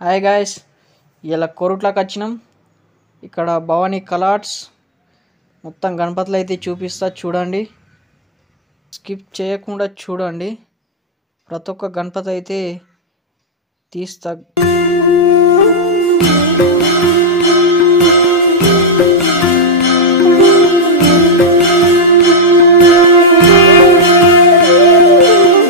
Hi guys, ఇలా కొరుట్లకు వచ్చినాం. ఇక్కడ భవానీ కలాట్స్ మొత్తం గణపతులు అయితే చూపిస్తా, చూడండి. స్కిప్ చేయకుండా చూడండి. ప్రతి ఒక్క గణపతి అయితే తీస్తా.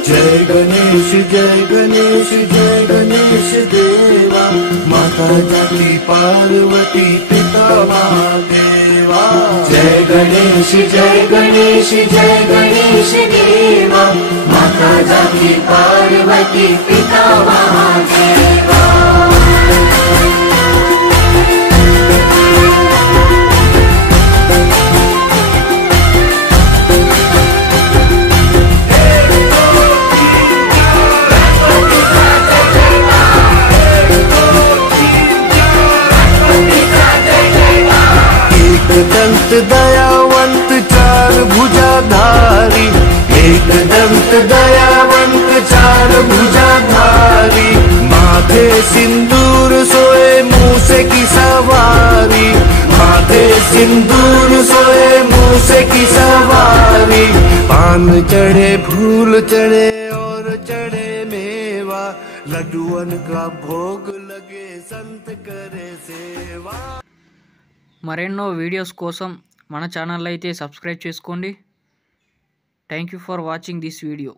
जय गणेश जय गणेश जय गणेश देवा, माता जाकी पार्वती पिता महादेवा। जय गणेश जय गणेश जय गणेश देवा, माता जाकी पार्वती पिता महादेवा। दंत दयावंत चार भुजाधारी, एक दंत दयावंत चार भुजाधारी, माथे सिंदूर सोए मूसे की सवारी, माथे सिंदूर सोए मूसे की सवारी। पान चढ़े फूल चढ़े और चढ़े मेवा, लड्डुअन का भोग लगे संत करे सेवा। మరెన్నో వీడియోస్ కోసం మన ఛానల్ అయితే సబ్స్క్రైబ్ చేసుకోండి. Thank you for watching this video.